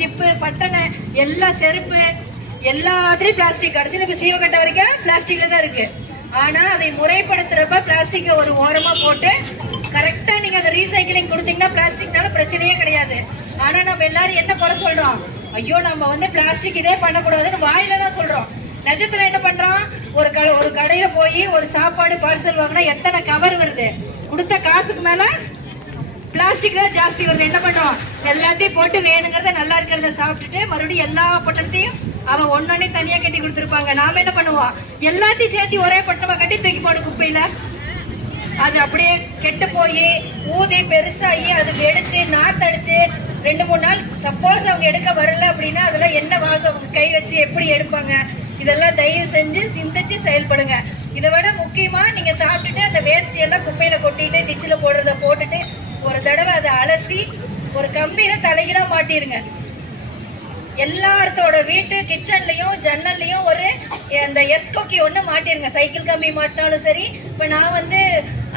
Zip பட்டனை எல்லா செருப்பு எல்லாத்துலயும் பிளாஸ்டிக். கடைசியில் இப்ப சீவக்கட்டை வரைக்கும் பிளாஸ்டிக்ல தான் இருக்கு. ஆனா அதை முறைப்படுத்துறப்ப பிளாஸ்டிக்கை ஒரு ஓரமா போட்டு கரெக்டா நீங்க அந்த ரீசைக்கிளிங் கொடுத்தீங்கன்னா பிளாஸ்டிக்னால பிரச்சனையே கிடையாது. ஆனா நம்ம எல்லாரும் என்ன குறை சொல்றோம், ஐயோ நம்ம பிளாஸ்டிக் இதே பண்ணக்கூடாதுன்னு வாயில தான் சொல்றோம். நிஜத்துல என்ன பண்றோம், ஒரு கடையில போய் ஒரு சாப்பாடு பார்சல் வாங்கினா எத்தனை கவர் வருது, கொடுத்த காசுக்கு மேல பிளாஸ்டிக் தான் ஜாஸ்தி வருது. என்ன பண்றோம், எல்லாத்தையும் போட்டு வேணுங்கிறத நல்லா இருக்கிறத சாப்பிட்டுட்டு மறுபடியும் எல்லா பொட்டணத்தையும் அவன் ஒன்னொன்னே தனியா கட்டி கொடுத்துருப்பாங்க. நாம என்ன பண்ணுவோம், எல்லாத்தையும் சேர்த்து ஒரே பொட்டணமா கட்டி தூக்கி போடு குப்பையில. அது அப்படியே கெட்டு போய் ஊதி பெருசாகி அது வெடிச்சு நாத்தடிச்சு 2-3 நாள் சப்போஸ் அவங்க எடுக்க வரல அப்படின்னா அதெல்லாம் என்ன வாங்க கை வச்சு எப்படி எடுப்பாங்க. இதெல்லாம் தயவு செஞ்சு சிந்திச்சு செயல்படுங்க. இதை விட முக்கியமா நீங்க சாப்பிட்டுட்டு அந்த வேஸ்ட் எல்லாம் குப்பையில கொட்டிட்டு டிச்சில போடுறத போட்டுட்டு ஒரு தடவை அதை அலசி ஒரு கம்பியில தலைகீழா மாட்டிருங்க. எல்லாத்தோட வீட்டு கிச்சன்லயும் ஜன்னல்லையும் அந்த எஸ்கோக்கி ஒண்ணு மாட்டிருங்க. சைக்கிள் கம்பி மாட்டினாலும் சரி. இப்ப நான்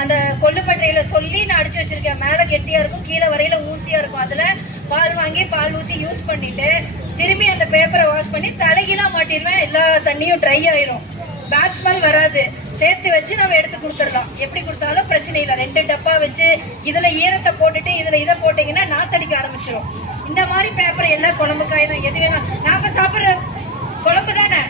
அந்த கொல்லுப்பட்டையில சொல்லி நான் அடிச்சு வச்சிருக்கேன். மேல கெட்டியா இருக்கும், கீழே வரையில ஊசியா இருக்கும். அதுல பால் வாங்கி பால் ஊத்தி யூஸ் பண்ணிட்டு திரும்பி அந்த பேப்பரை வாஷ் பண்ணி தலைகீழா மாட்டிடுவேன். எல்லா தண்ணியும் ட்ரை ஆயிரும், பேட் ஸ்மெல் வராது. சேர்த்து வச்சு நம்ம எடுத்து கொடுத்துடலாம். எப்படி கொடுத்தாலும் பிரச்சனை இல்லை. 2 டப்பா வச்சு இதுல ஈரத்தை போட்டுட்டு இதுல இதை போட்டீங்கன்னா நாத்தடிக்க ஆரம்பிச்சிடும். இந்த மாதிரி பேப்பர் எல்லாம் குழம்பு காய் தான், எது வேணாம். நாம சாப்பிடுற குழம்பு தானே